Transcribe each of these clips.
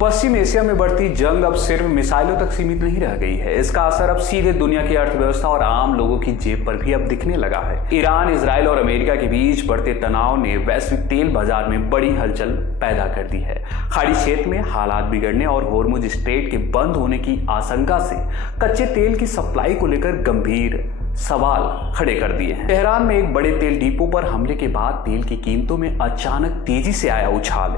पश्चिम Asia में बढ़ती जंग अब सिर्फ मिसाइलों तक सीमित नहीं रह गई है। इसका असर अब सीधे दुनिया की अर्थव्यवस्था और आम लोगों की जेब पर भी अब दिखने लगा है। ईरान, इजराइल और अमेरिका के बीच बढ़ते तनाव ने वैश्विक तेल बाजार में बड़ी हलचल पैदा कर दी है। खाड़ी क्षेत्र में हालात बिगड़ने और होर्मुज स्ट्रेट के बंद होने की आशंका से कच्चे तेल की सप्लाई को लेकर गंभीर सवाल खड़े कर दिए हैं। तेहरान में एक बड़े तेल डिपो पर हमले के बाद तेल की कीमतों में अचानक तेजी से आया उछाल।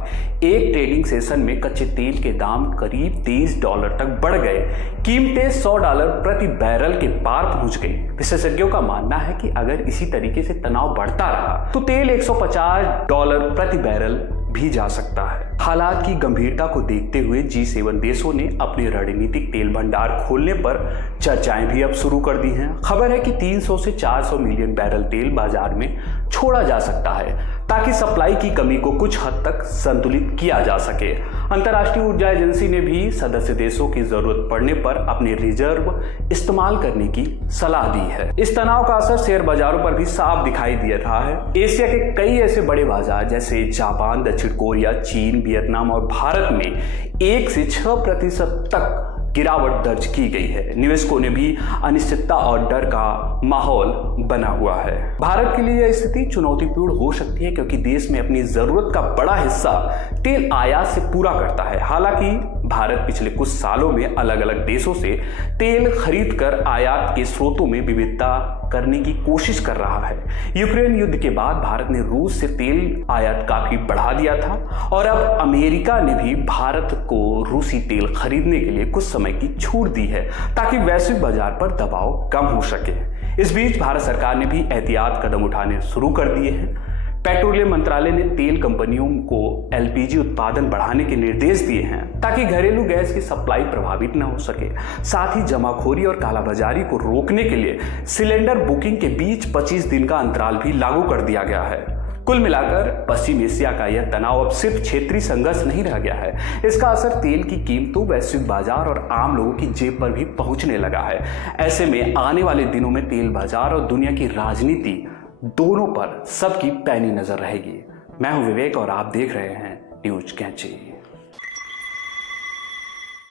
एक ट्रेडिंग सेशन में कच्चे तेल के दाम करीब $23 तक बढ़ गए। कीमतें $100 प्रति बैरल के पार पहुंच गई। विशेषज्ञों का मानना है कि अगर इसी तरीके से तनाव बढ़ता रहा तो तेल $150 प्रति बैरल भी जा सकता है। हालात की गंभीरता को देखते हुए G7 देशों ने अपने रणनीतिक तेल भंडार खोलने पर चर्चाएं भी अब शुरू कर दी हैं। खबर है कि 300 से 400 मिलियन बैरल तेल बाजार में छोड़ा जा सकता है ताकि सप्लाई की कमी को कुछ हद तक संतुलित किया जा सके। अंतर्राष्ट्रीय ऊर्जा एजेंसी ने भी सदस्य देशों की जरूरत पड़ने पर अपने रिजर्व इस्तेमाल करने की सलाह दी है। इस तनाव का असर शेयर बाजारों पर भी साफ दिखाई दे रहा है। एशिया के कई ऐसे बड़े बाजार जैसे जापान, दक्षिण कोरिया, चीन, वियतनाम और भारत में 1 से 6% तक गिरावट दर्ज की गई है। निवेशकों ने भी अनिश्चितता और डर का माहौल बना हुआ है। भारत के लिए यह स्थिति चुनौतीपूर्ण हो सकती है क्योंकि देश में अपनी जरूरत का बड़ा हिस्सा तेल आयात से पूरा करता है। हालांकि भारत पिछले कुछ सालों में अलग अलग देशों से तेल खरीदकर आयात के स्रोतों में विविधता करने की कोशिश कर रहा है। यूक्रेन युद्ध के बाद भारत ने रूस से तेल आयात काफी बढ़ा दिया था और अब अमेरिका ने भी भारत को रूसी तेल खरीदने के लिए कुछ समय की छूट दी है ताकि वैश्विक बाजार पर दबाव कम हो सके। इस बीच भारत सरकार ने भी एहतियात कदम उठाने शुरू कर दिए हैं। पेट्रोलियम मंत्रालय ने तेल कंपनियों को LPG उत्पादन बढ़ाने के निर्देश दिए हैं ताकि घरेलू गैस की सप्लाई प्रभावित न हो सके। साथ ही जमाखोरी और कालाबाजारी को रोकने के लिए सिलेंडर बुकिंग के बीच 25 दिन का अंतराल भी लागू कर दिया गया है। कुल मिलाकर पश्चिम एशिया का यह तनाव अब सिर्फ क्षेत्रीय संघर्ष नहीं रह गया है। इसका असर तेल की कीमतों, वैश्विक बाजार और आम लोगों की जेब पर भी पहुंचने लगा है। ऐसे में आने वाले दिनों में तेल बाजार और दुनिया की राजनीति दोनों पर सबकी पैनी नजर रहेगी। मैं हूं विवेक और आप देख रहे हैं न्यूज कैंची।